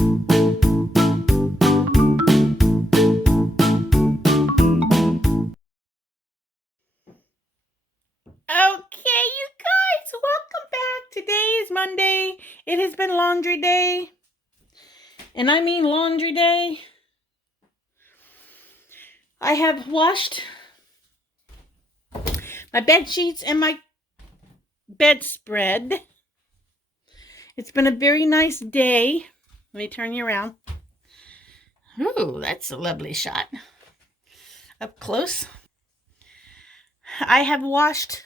Okay, you guys, welcome back. Today is Monday. It has been laundry day. And I mean laundry day. I have washed my bed sheets and my bedspread. It's been a very nice day. Let me turn you around. Ooh, that's a lovely shot. Up close. I have washed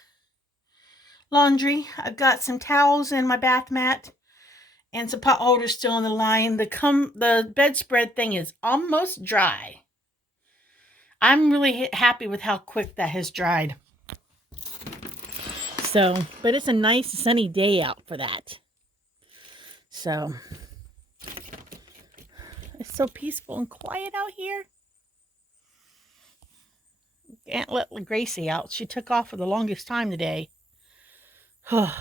laundry. I've got some towels and my bath mat and some pot holders still on the line. The bedspread thing is almost dry. I'm really happy with how quick that has dried. So, but it's a nice sunny day out for that. So, it's so peaceful and quiet out here. Can't let Gracie out. She took off for the longest time today. But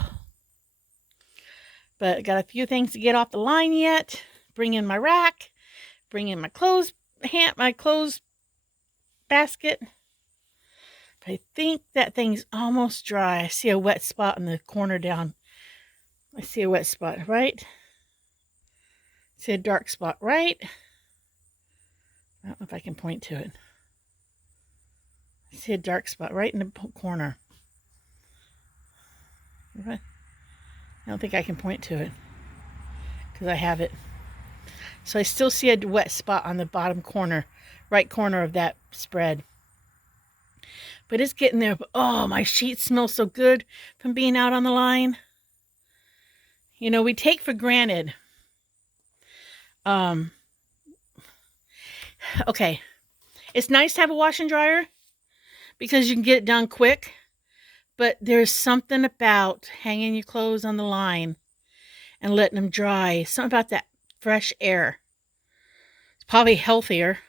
got a few things to get off the line yet. Bring in my rack. Bring in my clothes basket. But I think that thing's almost dry. I see a wet spot in the corner down. I see a wet spot, right? See a dark spot, right? I don't know if I can point to it. I see a dark spot right in the corner. I don't think I can point to it because I have it. So I still see a wet spot on the bottom corner, right corner of that spread. But it's getting there. Oh, my sheets smell so good from being out on the line. You know, we take for granted. Okay. It's nice to have a wash and dryer because you can get it done quick. But there's something about hanging your clothes on the line and letting them dry. Something about that fresh air. It's probably healthier.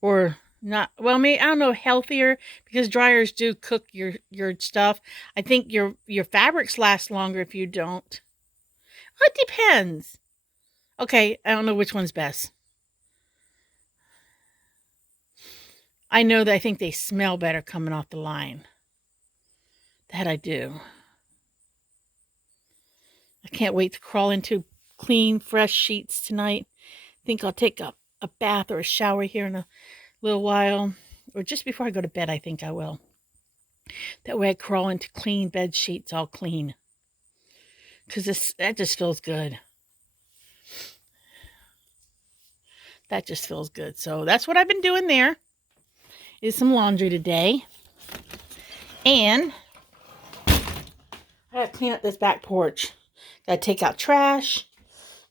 Or not. Well, maybe, I don't know, healthier because dryers do cook your stuff. I think your fabrics last longer if you don't. Well, it depends. Okay, I don't know which one's best. I know that I think they smell better coming off the line. That I do. I can't wait to crawl into clean, fresh sheets tonight. I think I'll take a bath or a shower here in a little while. Or just before I go to bed, I think I will. That way I crawl into clean bed sheets, all clean. Because that just feels good. That just feels good. So that's what I've been doing there. Is some laundry today. And I gotta clean up this back porch. Gotta take out trash.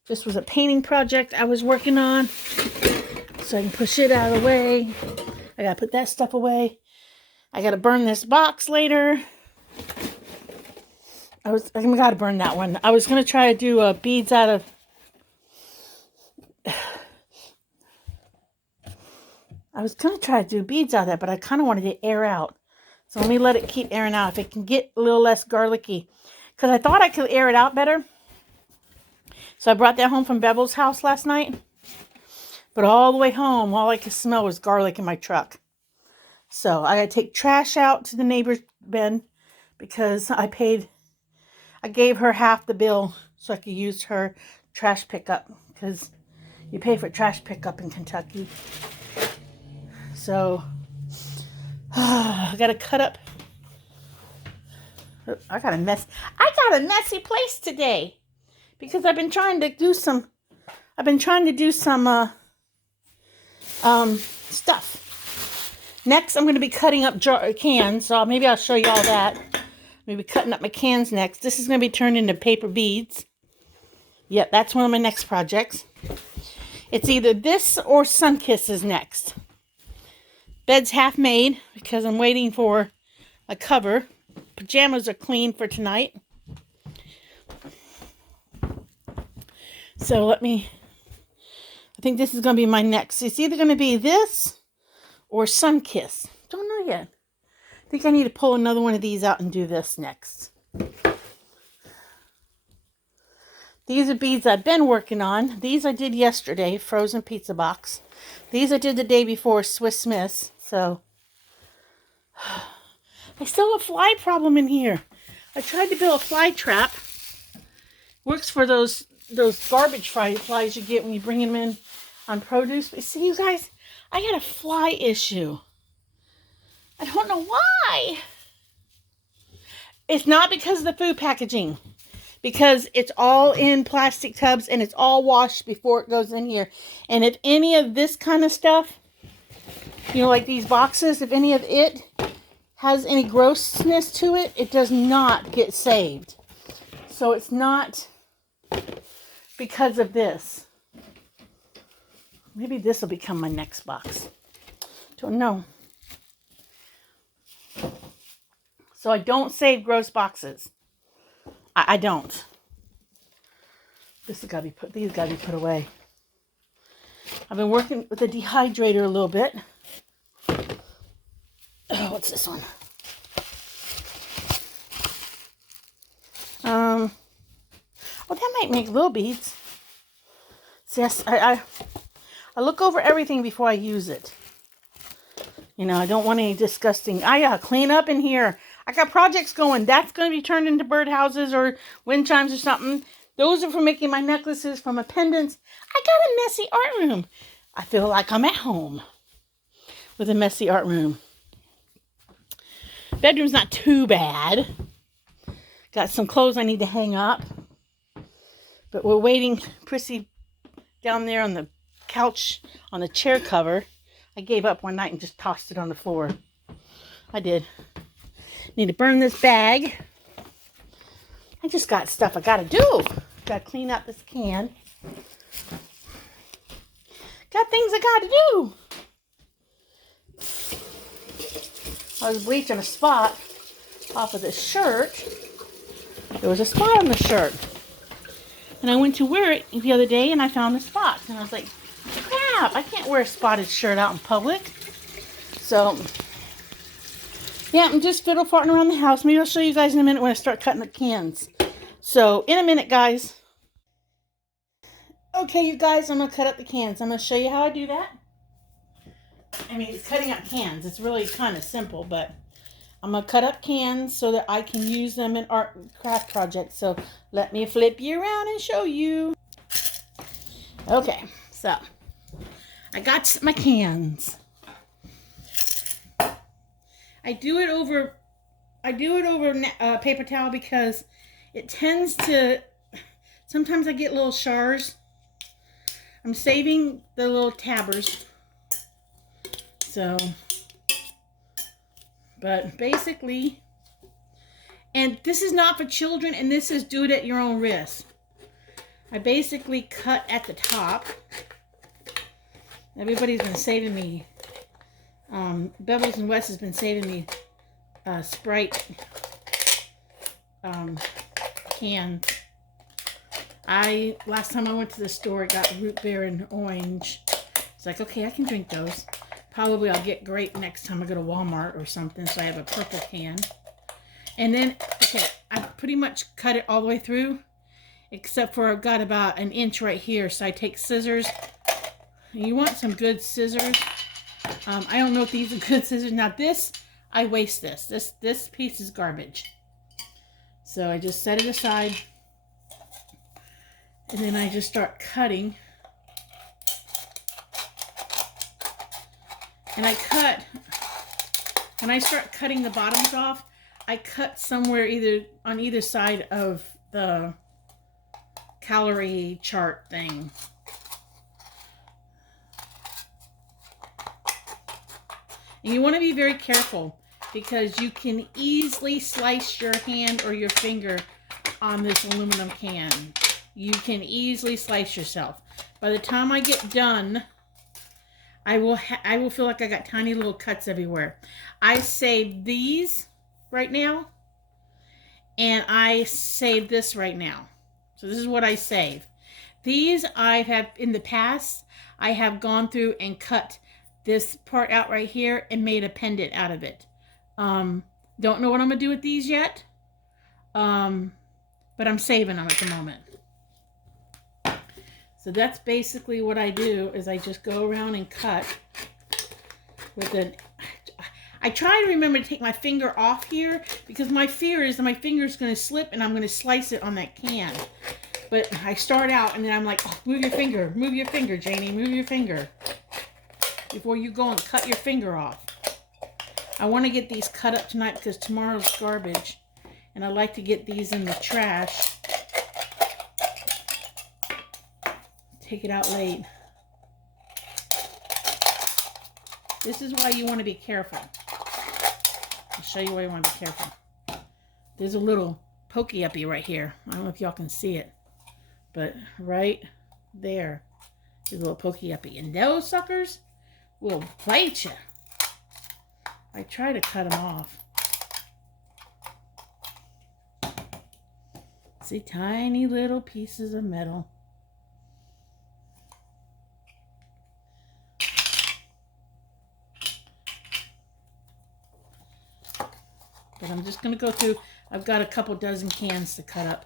This was a painting project I was working on. So I can push it out of the way. I gotta put that stuff away. I gotta burn this box later. I gotta burn that one. I was gonna try to do beads out of. I was gonna try to do beads out of that, but I kind of wanted to air out. So let me let it keep airing out. If it can get a little less garlicky, because I thought I could air it out better. So I brought that home from Bevel's house last night. But all the way home, all I could smell was garlic in my truck. So I gotta take trash out to the neighbor's bin because I gave her half the bill so I could use her trash pickup because you pay for trash pickup in Kentucky. So I gotta cut up. I got a messy place today because I've been trying to do some stuff. Next, I'm going to be cutting up cans, so maybe I'll show you all that. Maybe cutting up my cans next. This is going to be turned into paper beads. Yep, that's one of my next projects. It's either this or Sunkist is next. Bed's half made because I'm waiting for a cover. Pajamas are clean for tonight. So I think this is going to be my next. It's either going to be this or Sunkist. Don't know yet. I think I need to pull another one of these out and do this next. These are beads I've been working on. These I did yesterday, frozen pizza box. These I did the day before, Swiss Miss. So, I still have a fly problem in here. I tried to build a fly trap. Works for those garbage flies you get when you bring them in on produce. But see, you guys, I got a fly issue. I don't know why. It's not because of the food packaging. Because it's all in plastic tubs and it's all washed before it goes in here. And if any of this kind of stuff, you know, like these boxes, if any of it has any grossness to it, it does not get saved. So it's not because of this. Maybe this will become my next box. Don't know. So I don't save gross boxes. I don't. This has got to be put. These got to be put away. I've been working with the dehydrator a little bit. Oh, what's this one? Oh, that might make little beads. See, I look over everything before I use it. You know, I don't want any disgusting. I gotta clean up in here. I got projects going. That's going to be turned into birdhouses or wind chimes or something. Those are for making my necklaces, for my pendants. I got a messy art room. I feel like I'm at home with a messy art room. Bedroom's not too bad. Got some clothes I need to hang up. But we're waiting. Prissy down there on the couch, on the chair cover. I gave up one night and just tossed it on the floor. I did. Need to burn this bag. I just got stuff I gotta do. Gotta clean up this can. Got things I gotta do. I was bleaching a spot off of this shirt. There was a spot on the shirt. And I went to wear it the other day and I found the spot. And I was like, crap, I can't wear a spotted shirt out in public. So, yeah, I'm just fiddle farting around the house. Maybe I'll show you guys in a minute when I start cutting the cans. So, in a minute, guys. Okay, you guys, I'm going to cut up the cans. I'm going to show you how I do that. I mean, it's cutting up cans. It's really kind of simple, but I'm going to cut up cans so that I can use them in art and craft projects. So, let me flip you around and show you. Okay, so, I got my cans. I do it over paper towel because it tends to, sometimes I get little shars. I'm saving the little tabbers. So, but basically, and this is not for children, and this is do it at your own risk. I basically cut at the top. Everybody's been saving me. Bevels and West has been saving me Sprite cans. Last time I went to the store, I got root beer and orange. It's like, okay, I can drink those. Probably I'll get grape next time I go to Walmart or something, so I have a purple can. And then, okay, I pretty much cut it all the way through, except for I've got about an inch right here. So I take scissors. You want some good scissors. I don't know if these are good scissors. Now this, I waste this. This piece is garbage. So I just set it aside. And then I just start cutting. And I cut, when I start cutting the bottoms off, I cut somewhere on either side of the calorie chart thing. And you want to be very careful because you can easily slice your hand or your finger on this aluminum can. You can easily slice yourself. By the time I get done, I will feel like I got tiny little cuts everywhere. I save these right now, and I save this right now. So this is what I save. These I have, in the past, I have gone through and cut this part out right here and made a pendant out of it. Don't know what I'm going to do with these yet, but I'm saving them at the moment. So that's basically what I do, is I just go around and cut with an... I try to remember to take my finger off here, because my fear is that my finger is going to slip and I'm going to slice it on that can. But I start out and then I'm like, oh, move your finger, Janie, move your finger. Before you go and cut your finger off. I want to get these cut up tonight because tomorrow's garbage. And I like to get these in the trash. Take it out late. This is why you want to be careful. I'll show you why you want to be careful. There's a little pokey uppy right here. I don't know if y'all can see it. But right there is a little pokey uppy. And those suckers will bite you. I try to cut them off. See, tiny little pieces of metal. But I'm just going to go through. I've got a couple dozen cans to cut up.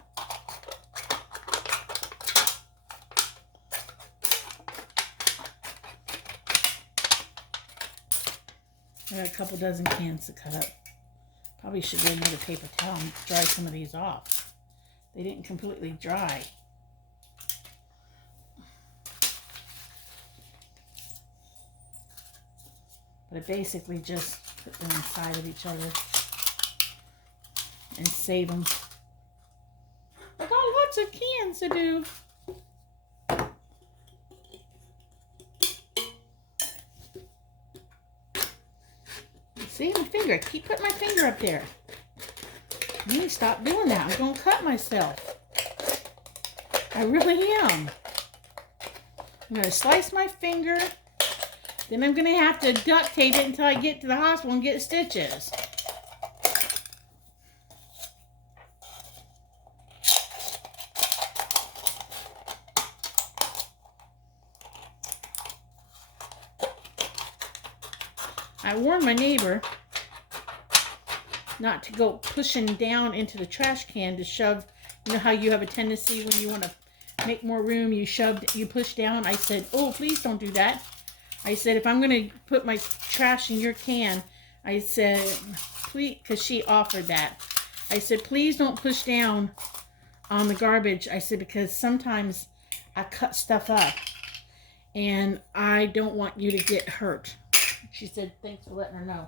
I got a couple dozen cans to cut up. Probably should get another paper towel and dry some of these off. They didn't completely dry. But I basically just put them inside of each other and save them. I got lots of cans to do. See my finger? I keep putting my finger up there. I need to stop doing that. I'm going to cut myself. I really am. I'm going to slice my finger. Then I'm going to have to duct tape it until I get to the hospital and get stitches. I warned my neighbor not to go pushing down into the trash can to shove. You know how you have a tendency when you want to make more room, you push down. I said, oh, please don't do that. I said, if I'm going to put my trash in your can, I said, please, because she offered that. I said, please don't push down on the garbage. I said, because sometimes I cut stuff up and I don't want you to get hurt. She said, thanks for letting her know.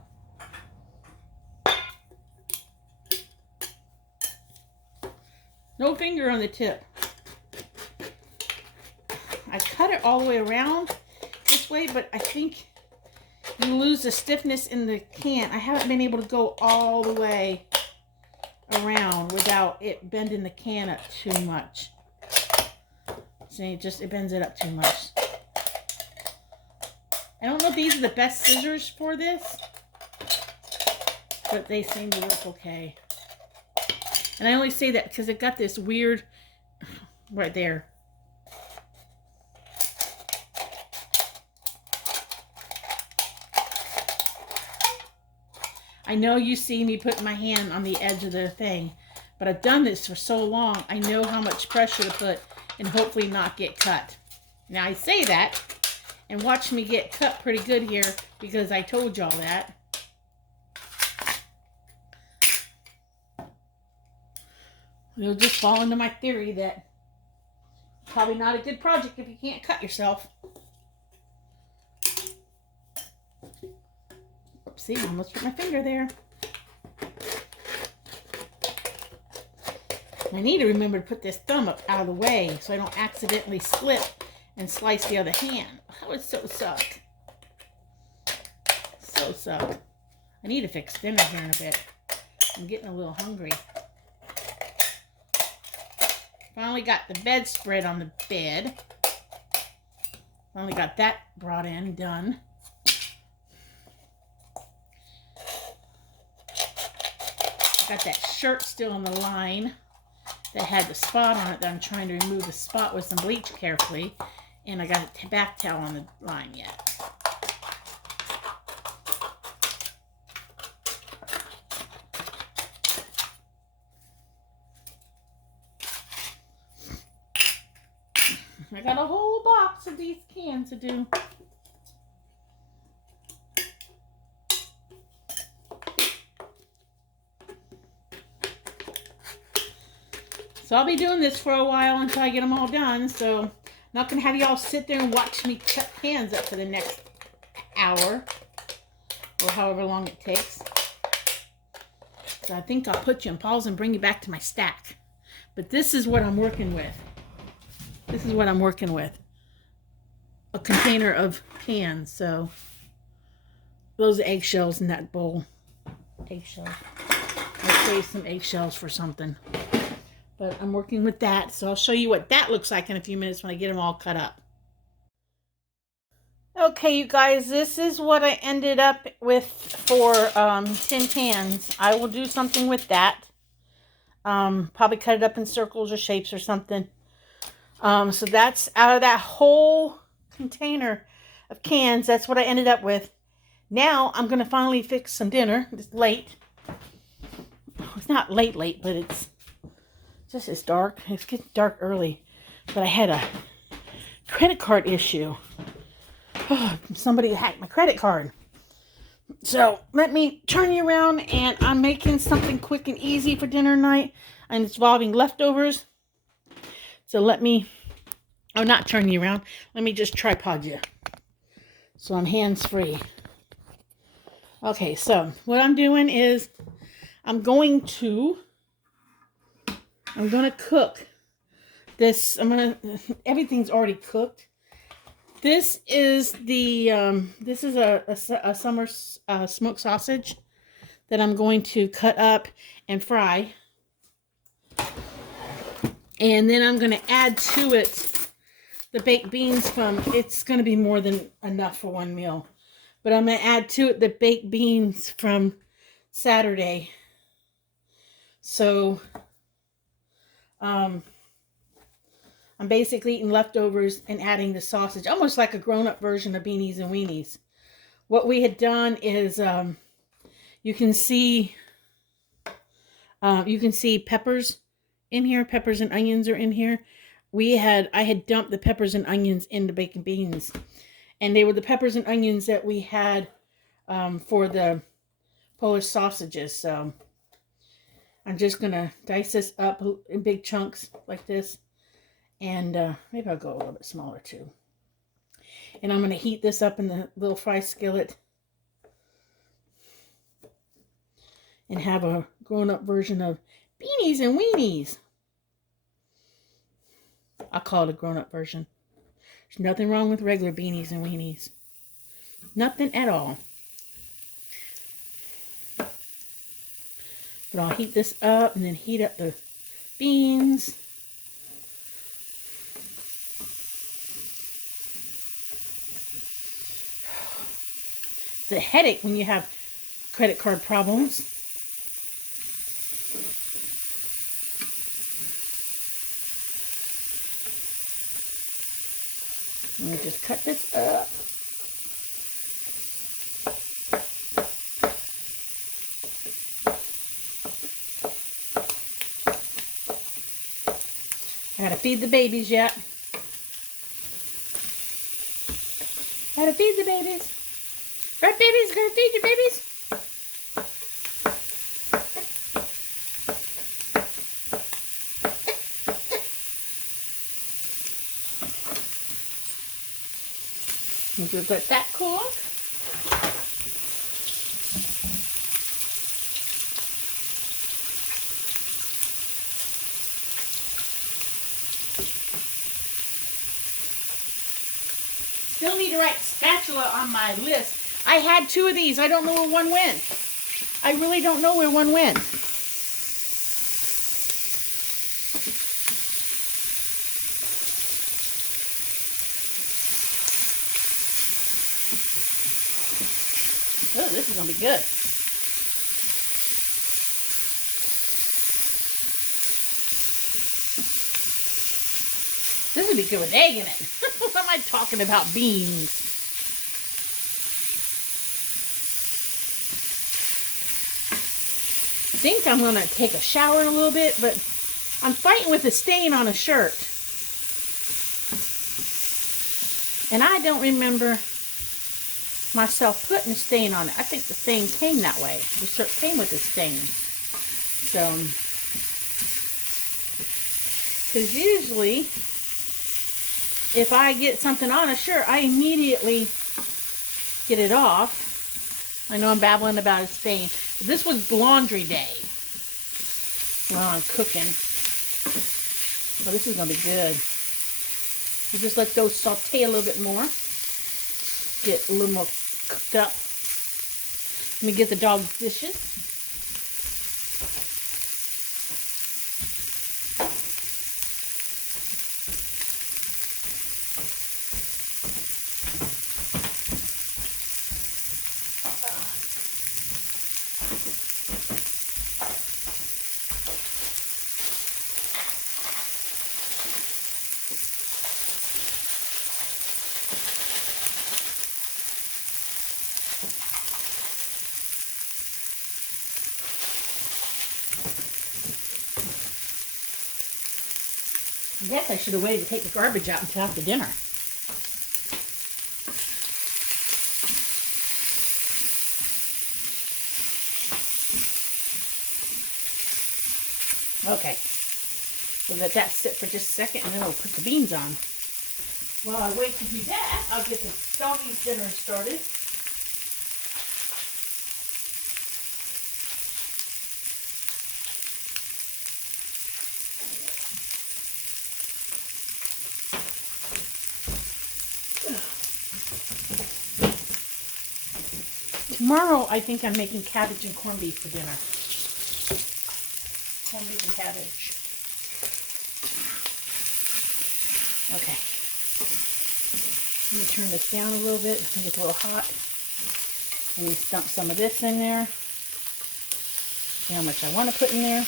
No finger on the tip. I cut it all the way around this way, but I think you lose the stiffness in the can. I haven't been able to go all the way around without it bending the can up too much. See, it bends it up too much. I don't know if these are the best scissors for this, but they seem to work okay. And I only say that because it got this weird right there. I know you see me putting my hand on the edge of the thing, but I've done this for so long, I know how much pressure to put and hopefully not get cut. Now I say that, and watch me get cut pretty good here because I told y'all that. You'll just fall into my theory that probably not a good project if you can't cut yourself. See, I almost put my finger there. I need to remember to put this thumb up out of the way so I don't accidentally slip and slice the other hand. That would so suck. So suck. I need to fix dinner here in a bit. I'm getting a little hungry. Finally got the bedspread on the bed. Finally got that brought in, done. Got that shirt still on the line that had the spot on it that I'm trying to remove the spot with some bleach carefully. And I got a bath towel on the line yet. I got a whole lots of these cans to do. So I'll be doing this for a while until I get them all done. So I'm not going to have y'all sit there and watch me cut cans up for the next hour or however long it takes. So I think I'll put you on pause and bring you back to my stack. But this is what I'm working with. This is what I'm working with. A container of cans. So those eggshells in that bowl. Eggshells. I'll save some eggshells for something. But I'm working with that, so I'll show you what that looks like in a few minutes when I get them all cut up. Okay, you guys, this is what I ended up with for tin cans. I will do something with that. Probably cut it up in circles or shapes or something. So that's out of that whole container of cans. That's what I ended up with. Now I'm going to finally fix some dinner. It's late. It's not late, but it's dark. It's getting dark early. But I had a credit card issue. Oh, somebody hacked my credit card. So let me turn you around, and I'm making something quick and easy for dinner night. And it's involving leftovers. So let me, not turn you around. Let me just tripod you. So I'm hands-free. Okay, so what I'm doing is I'm going to cook this. Everything's already cooked. This is the, this is a summer smoked sausage that I'm going to cut up and fry. And then I'm going to add to it the baked beans from, it's going to be more than enough for one meal. But I'm going to add to it the baked beans from Saturday. So, I'm basically eating leftovers and adding the sausage, almost like a grown-up version of Beanies and Weenies. What we had done is, you can see peppers in here. Peppers and onions are in here. I had dumped the peppers and onions into baked beans, and they were the peppers and onions that we had for the Polish sausages. So I'm just gonna dice this up in big chunks like this. And maybe I'll go a little bit smaller too. And I'm going to heat this up in the little fry skillet. And have a grown-up version of Beanies and Weenies. I'll call it a grown-up version. There's nothing wrong with regular Beanies and Weenies. Nothing at all. But I'll heat this up and then heat up the beans. It's a headache when you have credit card problems. Let me just cut this up. I gotta feed the babies yet. Gotta feed the babies. Right, babies? Gonna feed your babies? You just let that cool. Still need to write spatula on my list. I had 2 of these. I don't know where one went. I really don't know where one went. Oh, this is going to be good. This would be good with egg in it. What am I talking about? Beans. I think I'm going to take a shower in a little bit, but I'm fighting with a stain on a shirt. And I don't remember myself putting a stain on it. I think the stain came that way. The shirt came with a stain. So, because usually, if I get something on a shirt, I immediately get it off. I know I'm babbling about a stain. But this was laundry day while I'm cooking. Well, this is going to be good. We'll just let those saute a little bit more. Get a little more cooked up. Let me get the dog's dishes. I guess I should have waited to take the garbage out until after dinner. Okay, we'll let that sit for just a second and then we'll put the beans on. While I wait to do that, I'll get the doggy's dinner started. Tomorrow, I think I'm making cabbage and corned beef for dinner. Corned beef and cabbage. Okay. Let me turn this down a little bit. I think it's a little hot. Let me dump some of this in there. See how much I want to put in there.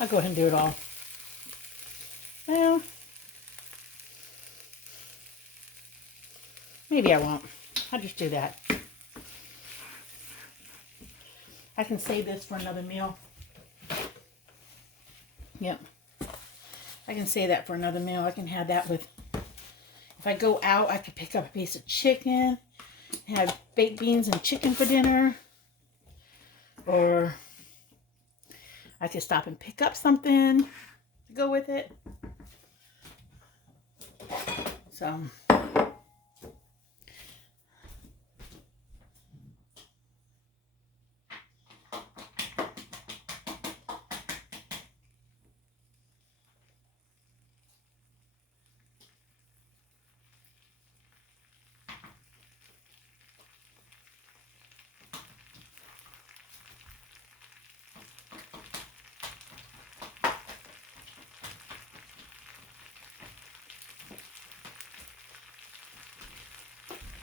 I'll go ahead and do it all. Well, maybe I won't. I'll just do that. I can save this for another meal. Yep. I can save that for another meal. I can have that with, if I go out, I could pick up a piece of chicken, have baked beans and chicken for dinner. Or I could stop and pick up something to go with it. So,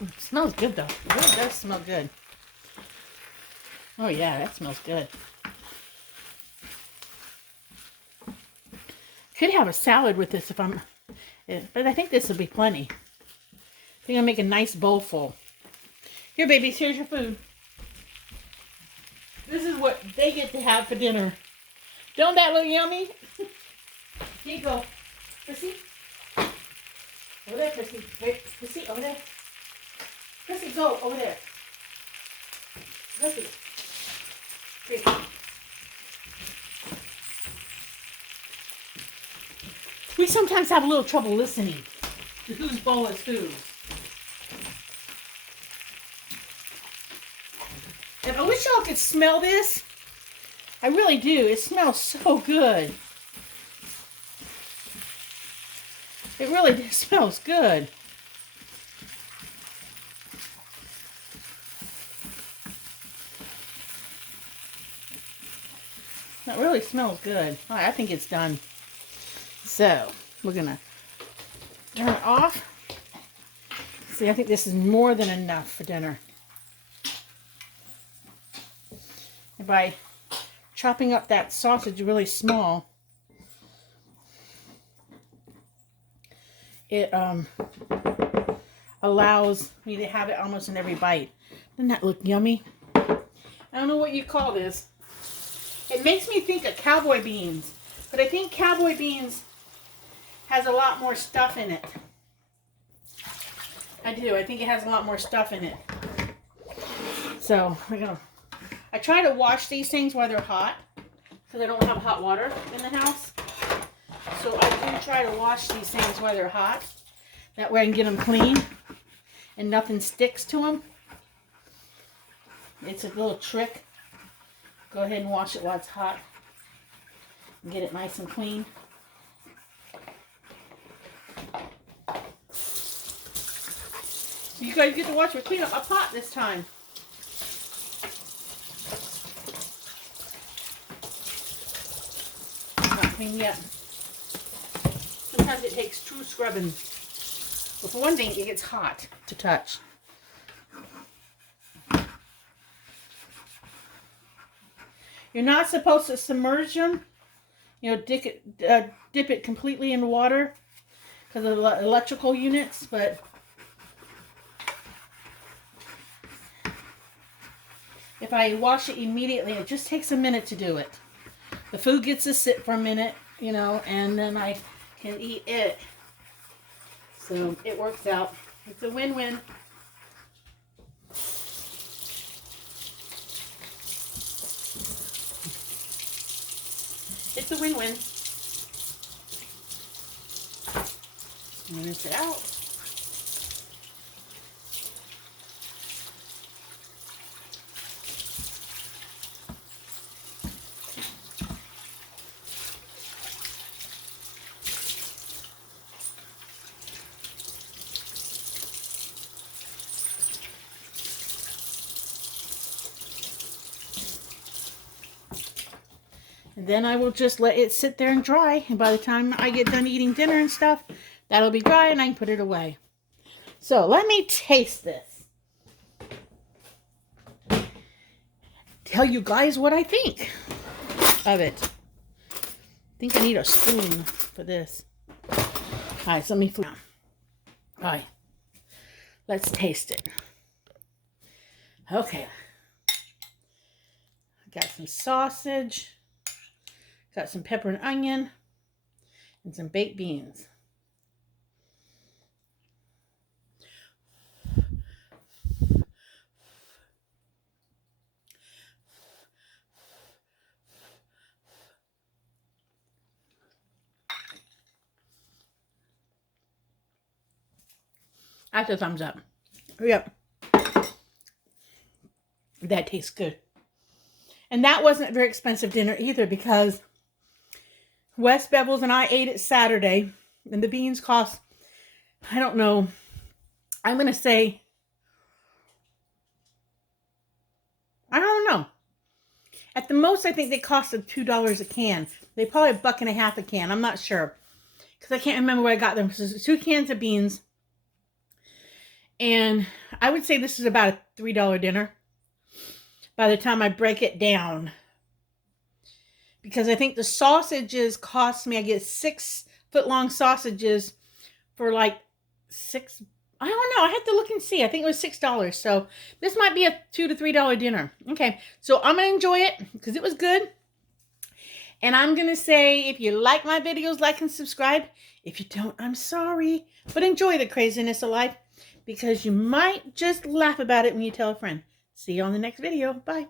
it smells good though. It really does smell good. Oh yeah, that smells good. Could have a salad with this if I'm, but I think this will be plenty. I think I'll make a nice bowl full. Here, babies, here's your food. This is what they get to have for dinner. Don't that look yummy? Here you go. Prissy. Over there, Prissy. Wait, Prissy, over there. Prissy, go over there. Prissy. Here. We sometimes have a little trouble listening to whose bowl is whose. And I wish y'all could smell this. I really do. It smells so good. It really smells good. That really smells good. All right, I think it's done. So, we're going to turn it off. See, I think this is more than enough for dinner. And by chopping up that sausage really small, it allows me to have it almost in every bite. Doesn't that look yummy? I don't know what you call this. It makes me think of cowboy beans, but I think cowboy beans has a lot more stuff in it. I do. I think it has a lot more stuff in it. So I try to wash these things while they're hot because I don't have hot water in the house. So I do try to wash these things while they're hot. That way I can get them clean and nothing sticks to them. It's a little trick. Go ahead and wash it while it's hot and get it nice and clean. So you guys get to watch me clean up my pot this time. Not clean yet. Sometimes it takes true scrubbing. But for one thing, it gets hot to touch. You're not supposed to submerge them. You know, dip it completely in water because of the electrical units, but if I wash it immediately, it just takes a minute to do it. The food gets to sit for a minute, you know, and then I can eat it. So it works out. It's a win-win. It's a win-win. Rinse it out. And then I will just let it sit there and dry. And by the time I get done eating dinner and stuff, that'll be dry and I can put it away. So let me taste this. Tell you guys what I think of it. I think I need a spoon for this. All right, so let me flip. All right, let's taste it. Okay. Got some sausage. Got some pepper and onion and some baked beans. That's a thumbs up. Yep. That tastes good. And that wasn't a very expensive dinner either because Wes Bevels and I ate it Saturday, and the beans cost, I don't know, I'm going to say, I don't know. At the most, I think they costed $2 a can. They probably $1.50 a can. I'm not sure. Because I can't remember where I got them. So it's 2 cans of beans. And I would say this is about a $3 dinner by the time I break it down. Because I think the sausages cost me, I get 6-foot-long sausages for like $6. I don't know. I have to look and see. I think it was $6. So this might be a $2 to $3 dinner. Okay. So I'm going to enjoy it because it was good. And I'm going to say, if you like my videos, like and subscribe. If you don't, I'm sorry. But enjoy the craziness of life because you might just laugh about it when you tell a friend. See you on the next video. Bye.